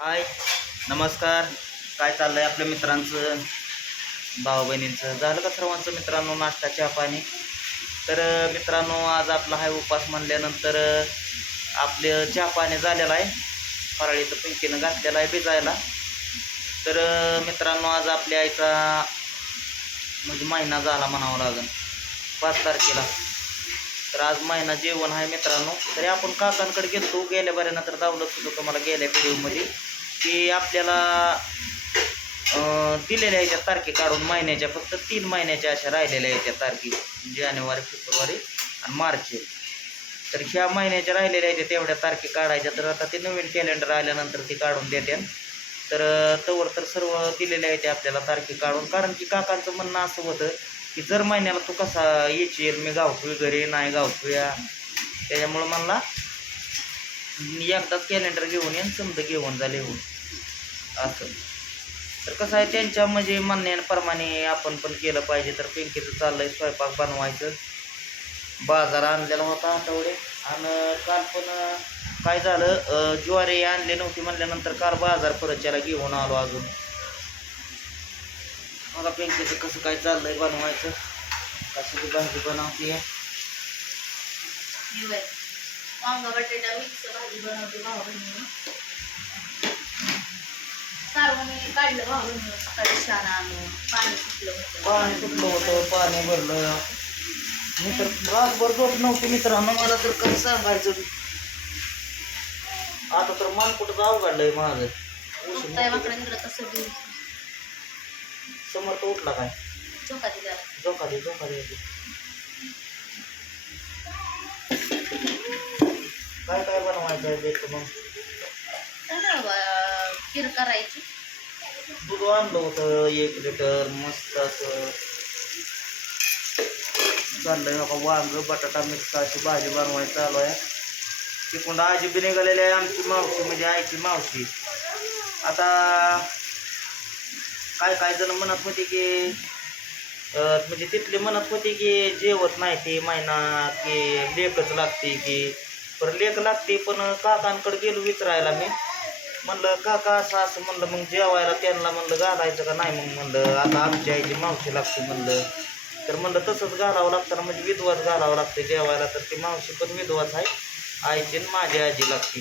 हाय नमस्कार. काय चाललं आहे आपल्या मित्रांचं? भाऊ बहिणींचं. झालं का सर्वांचं मित्रांनो नाश्ता चहा पाणी? तर मित्रांनो आज आपला हाय उपास म्हणल्यानंतर आपलं चहा पाणी झालेलं आहे. फराळीचं पिंकीनं घातलेलं आहे भिजायला. तर मित्रांनो आज आपल्या आईचा म्हणजे महिना झाला म्हणावं लागेल. पाच तारखेला. तर आज महिना जेवण आहे मित्रांनो. तरी आपण काकांकडे गेलो गेल्या बऱ्यानंतर दावलं सुद्धा तुम्हाला गेल्या व्हिडिओमध्ये ते आपल्याला दिलेल्या दिलेल्या त्या तारखे काढून महिन्याच्या फक्त तीन महिन्याच्या अशा राहिलेल्या आहेत त्या तारखे. म्हणजे जानेवारी फेब्रुवारी आणि मार्च. तर ह्या महिन्याच्या राहिलेल्या आहेत तेवढ्या तारखे काढायच्या. तर आता ते नवीन कॅलेंडर आल्यानंतर ते काढून देते तर तवर तर सर्व दिलेल्या आहेत आपल्याला तारखे काढून. कारण की काकांचं म्हणणं असं होतं की जर महिन्याला तू कसा येशील मी गावतोय घरी नाही गावतोय त्याच्यामुळं म्हणला एकदाच कॅलेंडर घेऊन येईन समजा घेऊन झाले लिहून. असं. तर कसं आहे त्यांच्या म्हणजे म्हणण्याप्रमाणे आपण पण केलं पाहिजे. तर पिंकीचं चाललं आहे स्वयंपाक बनवायचं. बाजार आणलेला होता आठवडे. आणि काल पण काय झालं ज्वारी आणली नव्हती म्हणल्यानंतर काल बाजार परत घेऊन आलो अजून. मला पिंकीचं कसं काय चाललंय बनवायचं. कशाची भाजी बनवते वांगा बटाटा मिक्स भाजी बनवते भाऊ बहिणी सारवून काढलं भाऊ सकाळी छान आणून पाणी सुटलं होतं पाणी सुटलं होतं पाणी भरलं मी तर रातभर झोप नव्हती मित्रांनो मला तर काय सांगायचं आता तर मन कुठं अवघडलंय माझं काय वाकडं तिकडं कसं समोर तो उठला काय चोका दिला झोका दे झोका दे काय काय बनवायचं आहे देतो मग? खीर करायची. दूध आणलं होतं एक लिटर मस्त असं. चाललंय बघा वांग बटाटा मिक्स अशी भाजी बनवायची चालू आहे. तिकडून आजी बी निघालेली आहे आमची मावशी म्हणजे आईची मावशी. आता काय काय जण म्हणत होते की म्हणजे तिथले म्हणत होते की जेवत नाही ते महिना की लेकच लागते की. पण लेक लागते पण काकांकडे गेलो विचारायला मी. म्हणलं काका असं असं. म्हणलं मग जेवायला त्यांना म्हणलं घालायचं का? नाही मग म्हणलं आता आमच्या आईची मावशी लागते म्हणलं. तर म्हणलं तसंच घालावं लागतं ना म्हणजे विधवाच घालावं लागतं जेवायला. तर ती मावशी पण विधवाच आहे आईची आणि माझी आजी लागते.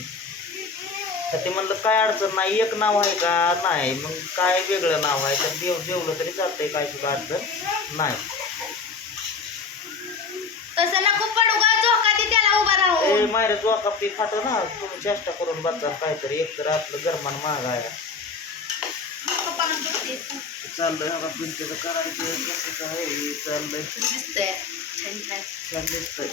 तर ते म्हणलं काय अडचण नाही एक नाव आहे का? नाही मग काय वेगळं नाव आहे? तर देव जेवलं तरी चालतंय काय सुद्धा अडचण नाही तसं नको पडू का झोका दे त्याला राहून मायरे जो ती फाट ना तुम्ही चेष्टा करून बघता काहीतरी. एक तर आपलं गरमान महाग आहे. चाललंय बघा पिंकीचं करायचं कसं काय चाललंय. छान दिसतंय.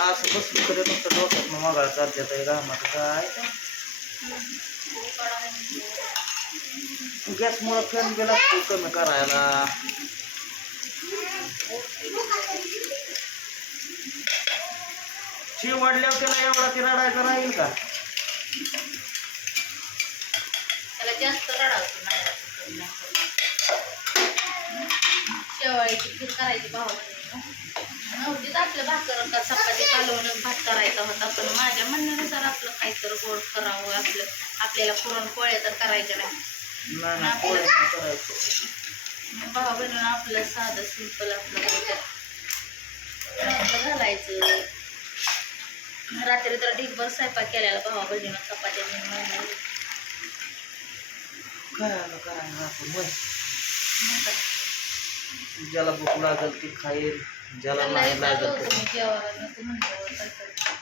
असं बसून तरी नुसतं डोक्यात मगाळ चालतात आहे घामाचं काय? गॅसमुळं फॅन बी लागतो कमी करायला. शी वाढल्यावर त्याला एवढा ती रडायचा राहील का? त्याला जास्त रडावतो. शेवाळीची खीर करायची आपलं भाकर का चपाती कालवून भात करायचा होता पण माझ्या म्हणण्यानुसार आपलं काहीतरी गोड करावं आपलं आपल्याला पुरणपोळ्या तर करायच्या नाही. पोळ्या करायचं. बहिणीनं आपलं साधं सिंपल आपलं घालायचं. रात्री तर ढीकभर स्वयंपाक केलेला भावा बहिणीनं चपात्या करायला करायला आपण बस. ज्याला भूक लागल ती खाईल ज्याला नाही लागल होतं ते. मी जेवायला नको म्हणल्यावर काय करायचं.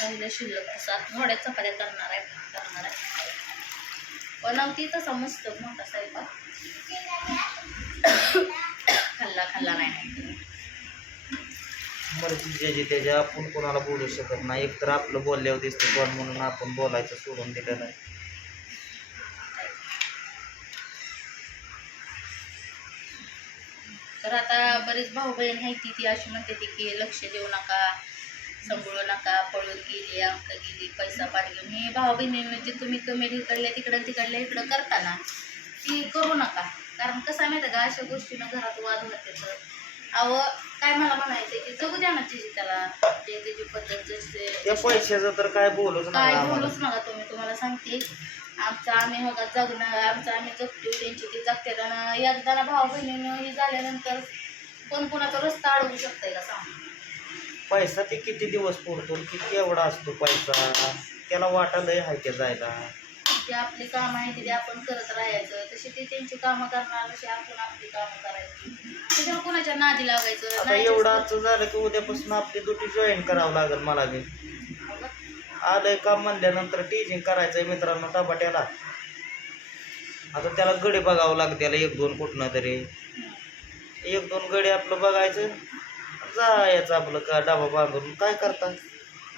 राहिलं शिल्लक सात थोड्या चपात्या करणार आहे करणार आहे. बनवती तसा मस्त मोठा स्वयंपाक. खाल्ला खाल्ला नाही. मर्जी ज्याची त्याच्या आपण कोणाला बोलू शकत नाही एक तर आपलं बोलल्यावर दिसतं कोण म्हणून आपण बोलायचं सोडून दिलेलं आहे. तर आता बरेच भाऊ बहीण आहे ती ती अशी म्हणते ती की लक्ष देऊ नका सांभाळू नका पळून गेली अंक गेली पैसा पाठ घेऊन. हे भाऊ बहिणींना म्हणजे तुम्ही कमी इकडल्या तिकडं तिकडल्या इकडं करताना ती करू नका. कारण कसं आहे माहिती आहे का अशा गोष्टीनं घरात वाद होते तर. अहो काय मला म्हणायचंय की जगू द्या ना तिची त्याला. जे त्याची पद्धत त्या पैशाचं तर काय बोलूच काय नका आम्हाला. बोलूच नका तुम्ही तुम्हाला सांगते. आमचं आम्ही हो का जगणं आमचं आम्ही जगतो त्यांची ती जगतात आणि एकदा भाऊ बहिणीनं हे झाल्यानंतर कोण कोणाचा रस्ता अडवू शकतंय का सांग? पैसा ते किती दिवस पुरतो किती एवढा असतो पैसा? त्याला वाटायला आहे त्या जायला. जे आपली कामं आहे ते आपण करत राहायचं तशी ते त्यांची कामं करणार तशी आपण आपली कामं करायची. त्याच्यावर कोणाच्या नादी लागायचं? आता नाही एवढं आजचं झालं की उद्यापासून आपली ड्युटी जॉईन करावं लागेल मला बी. आलंय काम म्हणल्यानंतर टीचिंग करायचंय मित्रांनो टमाट्याला आता त्याला गडी बघावं लागते एक दोन कुठनं तरी. एक दोन गडी आपलं बघायचं. जायचं आपलं का डाबा बांधून. काय करता?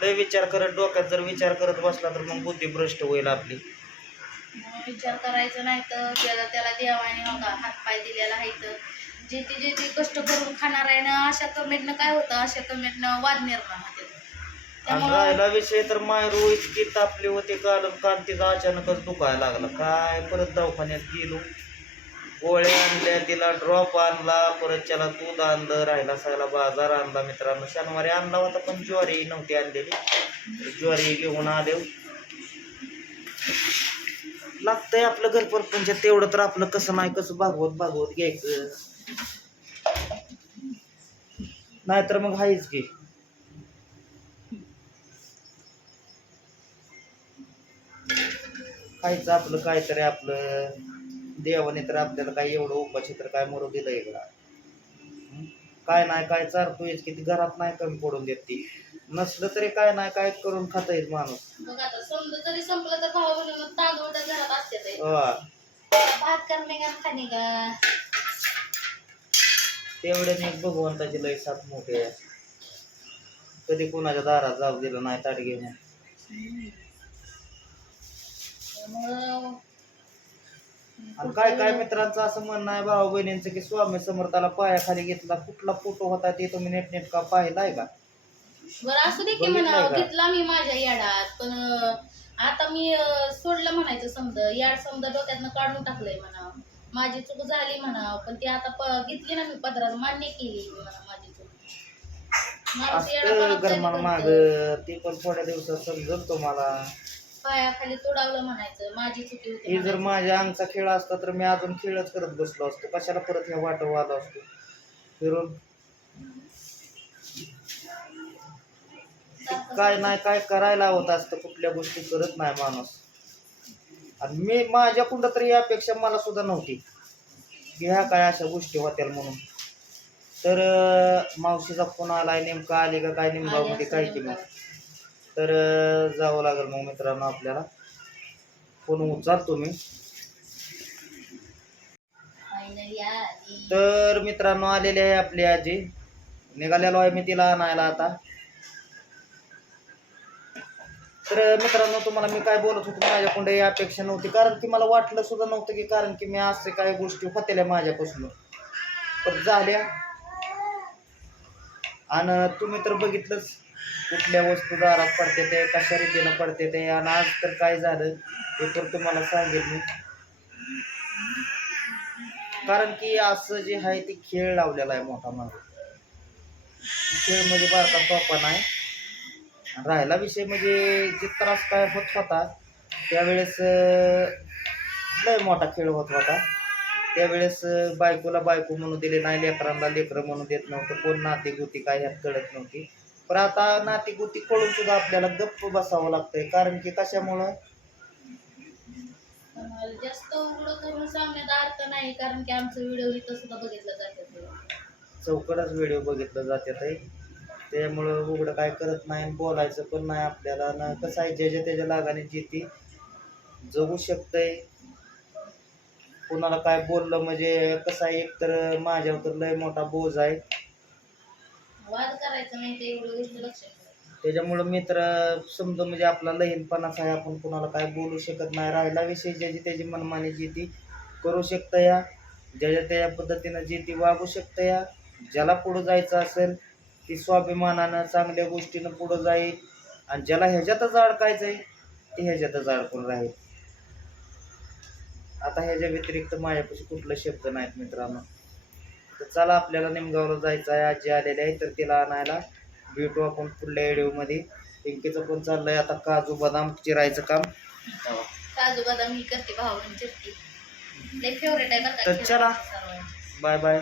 लय विचार करत डोक्यात जर विचार करत बसला तर मग बुद्धी भ्रष्ट होईल आपली. म्हणून विचार करायचं नाही तर त्याला त्याला देवाने का हातपाय दिलेला आहे तर जे ते जे ते कष्ट करून खाणार आहे ना अशा कमेंटनं काय होतं? अशा कमेंटनं वाद निर्माण होते आणि राहिला विषय तर मायरू इतकी तापली होती काल काल तिचा अचानकच दुखायला लागला. काय परत दवाखान्यात गेलो. गोळ्या आणल्या तिला ड्रॉप आणला परत त्याला दूध आणलं राहिला सगळा बाजार आणला मित्रांनो. शनिवारी आणला होता पण ज्वारी नव्हती आणलेली. ज्वारी घेऊन आले. लागतंय आपलं घर परपंच तेवढं तर आपलं कसं नाही कसं भागवत भागवत घ्यायचं. नाहीतर मग हायच की. खायचं आपलं काहीतरी आपलं. देवाने तर आपल्याला काही एवढं उपाशी तर काय मरू दिलं इकडं काय नाही काय चारतोयच की ती घरात नाही कमी पडून देत ती. नसलं तरी काय नाही काय करून खाता येईल माणूस. बघ आता समजा जरी संपलं तर भाऊ बहिणीनं तांदूळ त्या घरात असते ते. वा. भात करणे का खाणे का? तेवढ्याने एक भगवंताची लय साथ मोठे आहे कधी कोणाच्या दारात जाऊ दिलं नाही ताट घेऊन. त्यामुळं आणि काय काय मित्रांचं असं म्हणणं आहे भाऊ बहिणींचं की स्वामी समर्थाला पायाखाली घेतला कुठला फोटो होता ते तुम्ही नेट नेटका पाहिलाय का? बरं असू दे की बघितलंय म्हणा का? घेतला मी माझ्या याडात पण अं, आता मी अं, सोडलं म्हणायचं समजा याड समजा डोक्यातनं काढून टाकलंय म्हणा माझी चूक झाली म्हणा पण ती आता प- घेतली ना मी पदरात मान्य केली म्हणा माझी चूक माणूस येडापणा असतं गरमान कधी माग करतं. ते पण थोड्या दिवसात समजल तुम्हाला पायाखाली तोडावलं म्हणायचं माझी चुकी होती हे जर म्हणायचं. माझ्या अंगचा खेळ असता तर मी अजून खेळच करत बसलो असतो कशाला परत ह्या वाटव आलो असतो फिरून काय नाही काय करायला होत असतं कुठल्या गोष्टी करत नाही माणूस. आणि मी माझ्याकडं तरी यापेक्षा मला सुद्धा नव्हती. की ह्या काय अशा गोष्टी होत्या म्हणून. तर मावशीचा फोन आलाय नेमका आली का काय आली काय मग. तर जावं लागेल मग मित्रांनो आपल्याला. फोन उचलतो मी. आली. तर मित्रांनो आलेले आहे आपली आजी. निघालेलो आहे मी तिला आणायला आता. तर मित्रांनो तुम्हाला मी काय बोलत होतो माझ्याकडून ही अपेक्षा नव्हती. कारण की मला वाटलं सुद्धा नव्हतं की कारण की मी असे काही गोष्टी होतेल्या माझ्यापासून. पण झाल्या. आणि तुम्ही तर बघितलंच कुठल्या वस्तू दारात पडते ते कशा रीतीनं पडते ते. आणि आज तर काय झालं हे तर तुम्हाला सांगेल मी. कारण की असं जे आहे ते खेळ लावलेला आहे मोठा माग खेळ म्हणजे भारतात सोपा नाही. राहिला विषय म्हणजे जे त्रास काय होत होता त्यावेळेस लय मोठा खेळ होत होता. त्यावेळेस बायकोला बायको म्हणू दिले नाही लेकरांना लेकरं म्हणू देत नव्हतं कोण नाती गोती काय ह्यात कळत नव्हती. पण आता नाती गोती कळून सुद्धा आपल्याला गप्प बसावं लागतंय कारण की कशामुळं? जास्त उघडं करून सांगण्यात अर्थ नाही कारण की आमचं व्हिडिओ इथं सुद्धा बघितलं जातात चौकडच व्हिडिओ बघितलं आहे त्यामुळं उघडं काय करत नाही बोलायचं पण नाही आपल्याला. ना कसं आहे ज्याच्या त्याच्या लागाने जे ती जगू शकतंय. कोणाला काय बोललं म्हणजे कसं आहे एक तर माझ्यावर तर लय मोठा बोज आहे. वाद करायचं नाही ते एवढं गोष्ट लक्षात ठेवा. त्याच्यामुळं मित्र समजा म्हणजे आपला लहीनपणाच आहे आपण कोणाला काय बोलू शकत नाही. राहिला विषय ज्याची त्याची मनमानी जी ती करू शकतं या ज्याच्या त्या पद्धतीनं जी ती वागू शकतं या ज्याला पुढं जायचं असेल ती स्वाभिमानानं चांगल्या गोष्टीनं पुढं जाईल आणि ज्याला ह्याच्यातच अडकायचं आहे ते ह्याच्यातच अडकून राहील. आता ह्याच्या व्यतिरिक्त माझ्यापाशी कुठलं शब्द नाहीत मित्रांनो. तर चला आपल्याला निमगावला जायचं आहे. आजी आलेली आहे तर तिला आणायला भेटू आपण पुढल्या व्हिडिओमध्ये. पिंकीचं पण चाललंय आता काजू बदाम चिरायचं काम. काजू बदाम ही करते का तर चला. Bye bye.